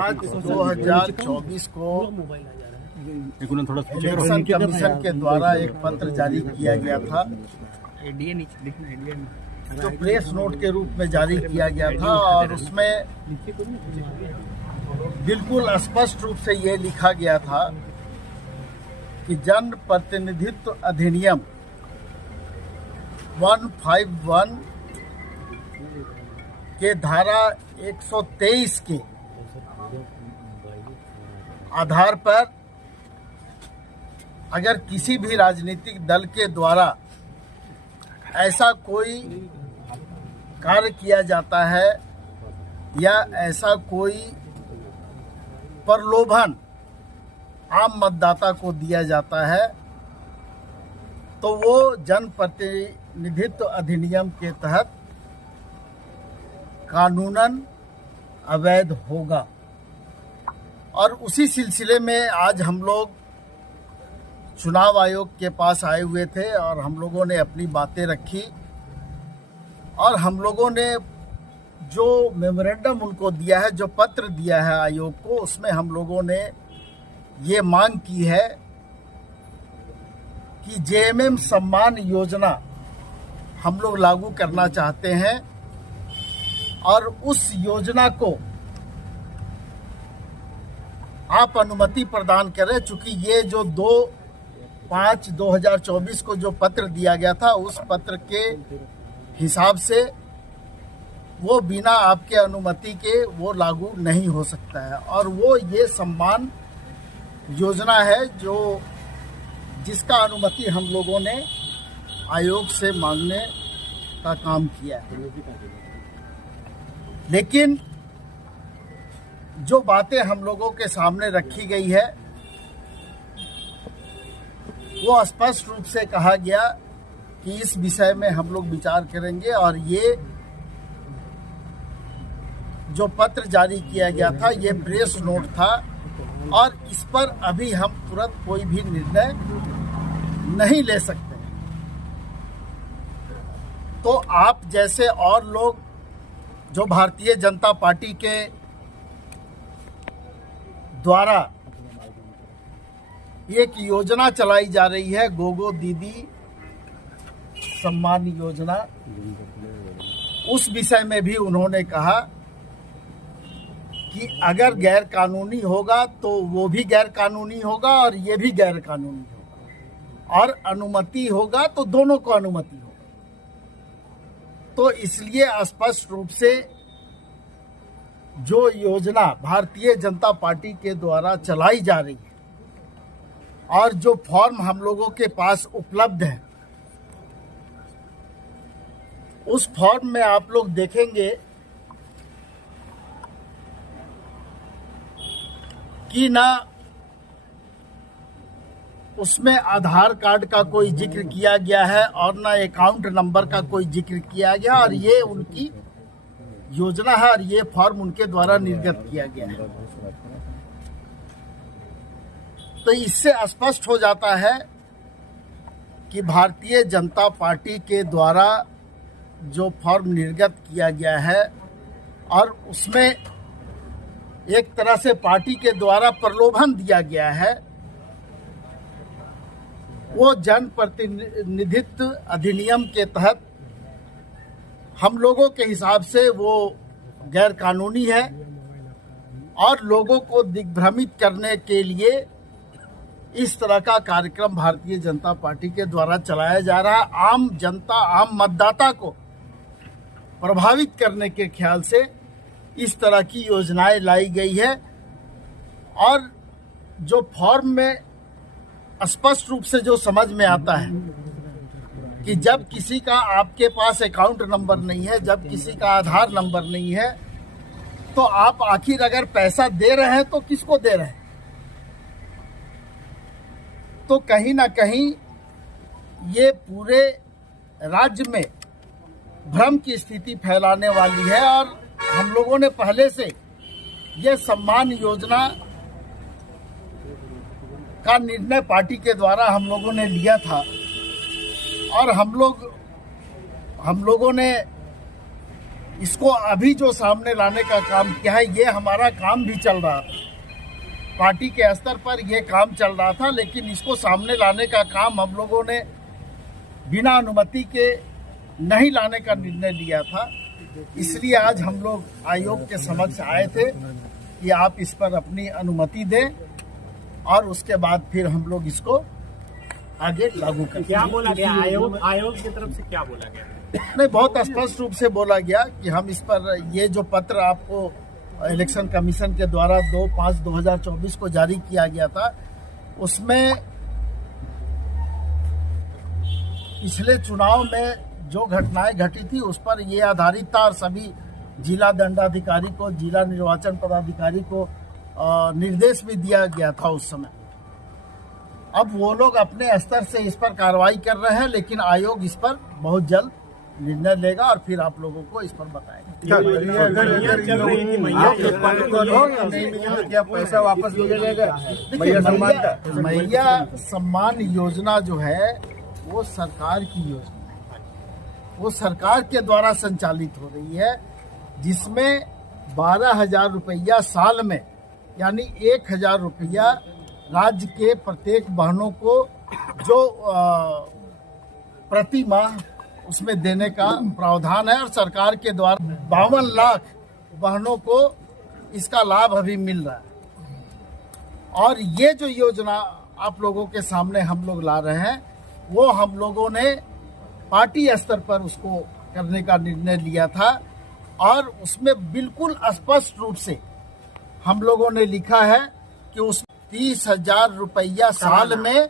आज 2024 को election commission के द्वारा एक पत्र जारी किया गया था, जो प्रेस नोट के रूप में जारी किया गया था, और उसमें बिल्कुल स्पष्ट रूप से ये लिखा गया था कि जन प्रतिनिधित्व अधिनियम 151 के धारा 123 के आधार पर अगर किसी भी राजनीतिक दल के द्वारा ऐसा कोई कार्य किया जाता है या ऐसा कोई प्रलोभन आम मतदाता को दिया जाता है, तो वो जनप्रतिनिधित्व अधिनियम के तहत कानूनन अवैध होगा। और उसी सिलसिले में आज हम लोग चुनाव आयोग के पास आए हुए थे और हम लोगों ने अपनी बातें रखी, और हम लोगों ने जो मेमोरेंडम उनको दिया है, जो पत्र दिया है आयोग को, उसमें हम लोगों ने ये मांग की है कि जेएमएम सम्मान योजना हम लोग लागू करना चाहते हैं, और उस योजना को आप अनुमति प्रदान करें। चूंकि ये जो 2/5/2024 को जो पत्र दिया गया था, उस पत्र के हिसाब से वो बिना आपके अनुमति के वो लागू नहीं हो सकता है। और वो ये सम्मान योजना है जो जिसका अनुमति हम लोगों ने आयोग से मांगने का काम किया है। लेकिन जो बातें हम लोगों के सामने रखी गई है, वो स्पष्ट रूप से कहा गया कि इस विषय में हम लोग विचार करेंगे, और ये जो पत्र जारी किया गया था ये प्रेस नोट था, और इस पर अभी हम तुरंत कोई भी निर्णय नहीं ले सकते। तो आप जैसे और लोग जो भारतीय जनता पार्टी के द्वारा एक योजना चलाई जा रही है, गोगो दीदी सम्मान योजना, उस विषय में भी उन्होंने कहा कि अगर गैर कानूनी होगा तो वो भी गैर कानूनी होगा और ये भी गैर कानूनी होगा, और अनुमति होगा तो दोनों को अनुमति होगा। तो इसलिए स्पष्ट रूप से जो योजना भारतीय जनता पार्टी के द्वारा चलाई जा रही है, और जो फॉर्म हम लोगों के पास उपलब्ध है, उस फॉर्म में आप लोग देखेंगे कि ना उसमें आधार कार्ड का कोई जिक्र किया गया है और ना अकाउंट नंबर का कोई जिक्र किया गया, और ये उनकी योजना है और ये फॉर्म उनके द्वारा निर्गत किया गया है। तो इससे स्पष्ट हो जाता है कि भारतीय जनता पार्टी के द्वारा जो फॉर्म निर्गत किया गया है, और उसमें एक तरह से पार्टी के द्वारा प्रलोभन दिया गया है, वो जन प्रतिनिधित्व अधिनियम के तहत हम लोगों के हिसाब से वो गैर कानूनी है, और लोगों को दिग्भ्रमित करने के लिए इस तरह का कार्यक्रम भारतीय जनता पार्टी के द्वारा चलाया जा रहा है। आम जनता, आम मतदाता को प्रभावित करने के ख्याल से इस तरह की योजनाएं लाई गई है। और जो फॉर्म में स्पष्ट रूप से जो समझ में आता है कि जब किसी का आपके पास अकाउंट नंबर नहीं है, जब किसी का आधार नंबर नहीं है, तो आप आखिर अगर पैसा दे रहे हैं तो किसको दे रहे हैं? तो कहीं ना कहीं ये पूरे राज्य में भ्रम की स्थिति फैलाने वाली है। और हम लोगों ने पहले से ये सम्मान योजना का निर्णय पार्टी के द्वारा हम लोगों ने लिया था, और हम लोगों ने इसको अभी जो सामने लाने का काम किया है, ये हमारा काम भी चल रहा था, पार्टी के स्तर पर ये काम चल रहा था, लेकिन इसको सामने लाने का काम हम लोगों ने बिना अनुमति के नहीं लाने का निर्णय लिया था। इसलिए आज हम लोग आयोग के समक्ष आए थे कि आप इस पर अपनी अनुमति दें और उसके बाद फिर हम लोग इसको आगे लागू करें। क्या बोला गया आयोग की तरफ से, क्या बोला गया? नहीं, बहुत स्पष्ट रूप से बोला गया कि हम इस पर, ये जो पत्र आपको इलेक्शन कमीशन के द्वारा 2/5/2024 को जारी किया गया था, उसमें पिछले चुनाव में जो घटनाएं घटी थी उस पर ये आधारित था और सभी जिला दंडाधिकारी को, जिला निर्वाचन पदाधिकारी को निर्देश भी दिया गया था उस समय। अब वो लोग अपने स्तर से इस पर कार्रवाई कर रहे हैं, लेकिन आयोग इस पर बहुत जल्द निर्णय लेगा और फिर आप लोगों को इस पर बताएंगे। क्या पैसा वापस मिल जाएगा? मैया सम्मान योजना जो है वो सरकार की योजना है, वो सरकार के द्वारा संचालित हो रही है, जिसमें 12,000 रुपया साल में, यानी 1,000 रुपया राज्य के प्रत्येक बहनों को जो प्रति माह उसमें देने का प्रावधान है और सरकार के द्वारा 52 लाख बहनों को इसका लाभ अभी मिल रहा है। और ये जो योजना आप लोगों के सामने हम लोग ला रहे हैं, वो हम लोगों ने पार्टी स्तर पर उसको करने का निर्णय लिया था और उसमें बिल्कुल स्पष्ट रूप से हम लोगों ने लिखा है कि उस 30,000 रुपया साल में